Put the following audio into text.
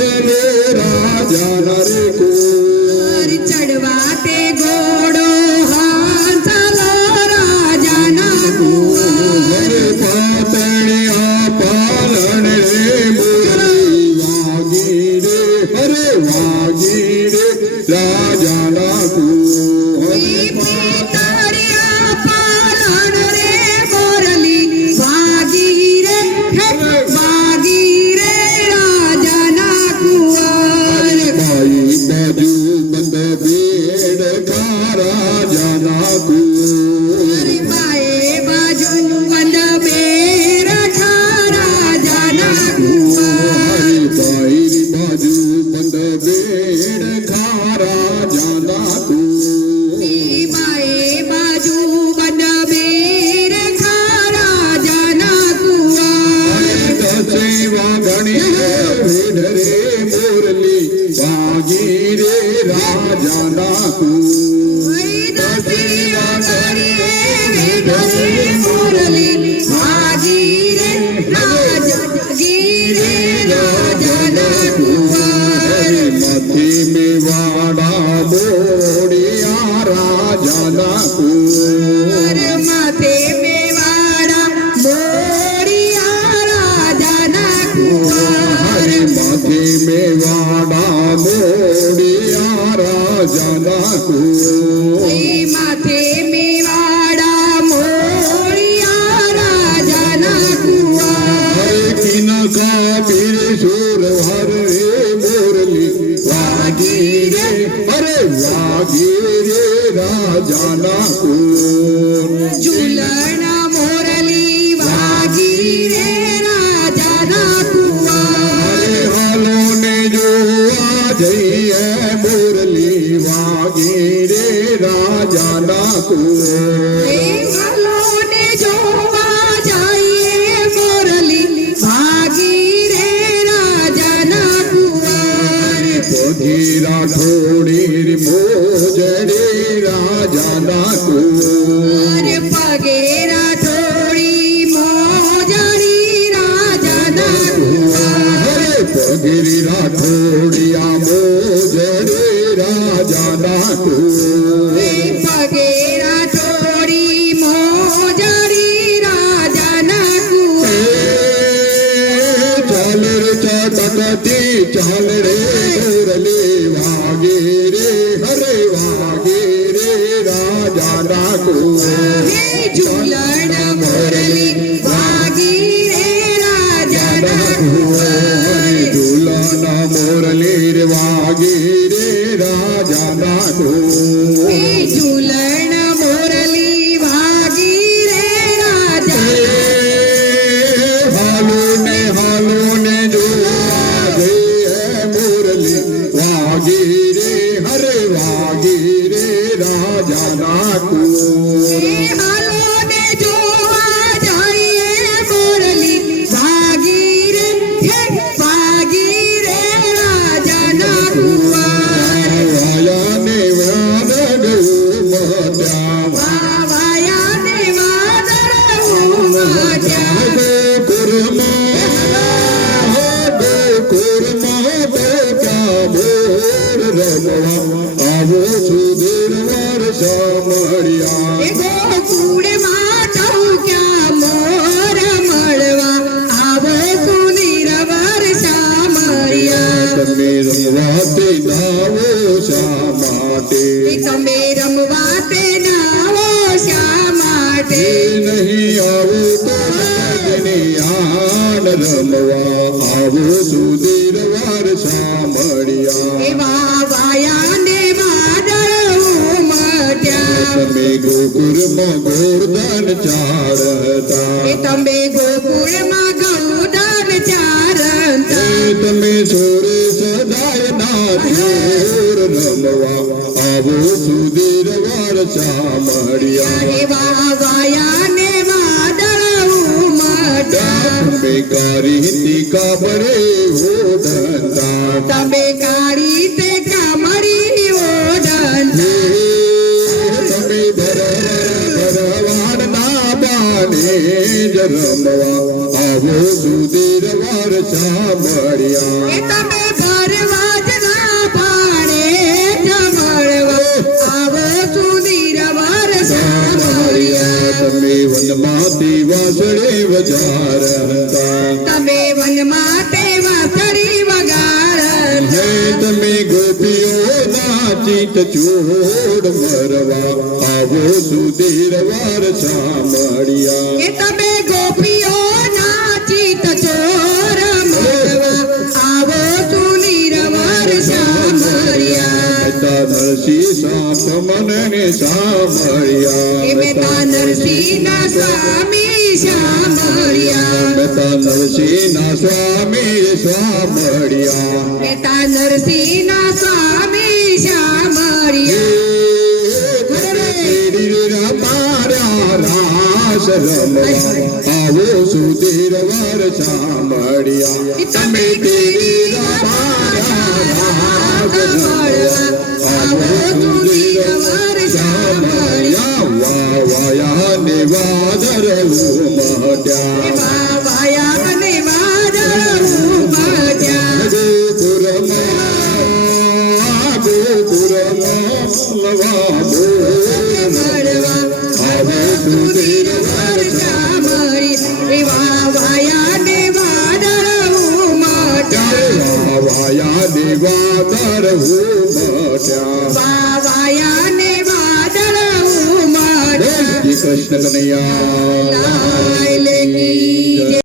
से मेरा प्यारा रे को वाला कौन मोरली भागी रे राजा ना कुआरे। हालों ने जो आ गई है मुरली भागी रे राजा ना कुआरे बले वागे रे हरे वागे रे राजा डाको। झूलण मुरली रे राजा वागे रे राजा डाको। hey, hey. मांडवा आवो सुधीर वार सामड़िया वायाने वादळ उमट्या तमे गोकुळमा गोरदान चारता तमे गोकुळमा गौदान चारता तमे सोरे सदाय नाथोर नमवा आवो सुधीर वार ઉમટ્યા તમે કરી ટીકા બરે હો ધંધા તમે કાળી તે કામરી ઓઢન હે તમે ભરવાડના બાને જ રમવા આવો સુધીર વર્ષા મળ્યા એ તમે ભરવાજના પાણે જમણવા આવો સુધીર વર્ષા મળ્યા તમે વનમાંથી વાસળે વજાર मीत मरवा आवो सुधीर वार सामड़िया नरसी साप मन ने सामिया नरसी ना स्वामी सामिया नरसी ना स्वामी श्यामड़िया नरसी ना આવો સુધીર વાર સાંભળ્યા તમે કેરી આવો સુધીર વાર સાંભળ્યા વાયા નિવાદ વાદર દીવા પર ઉમટ્યા બાવાયા ને કૃષ્ણ કનૈયા.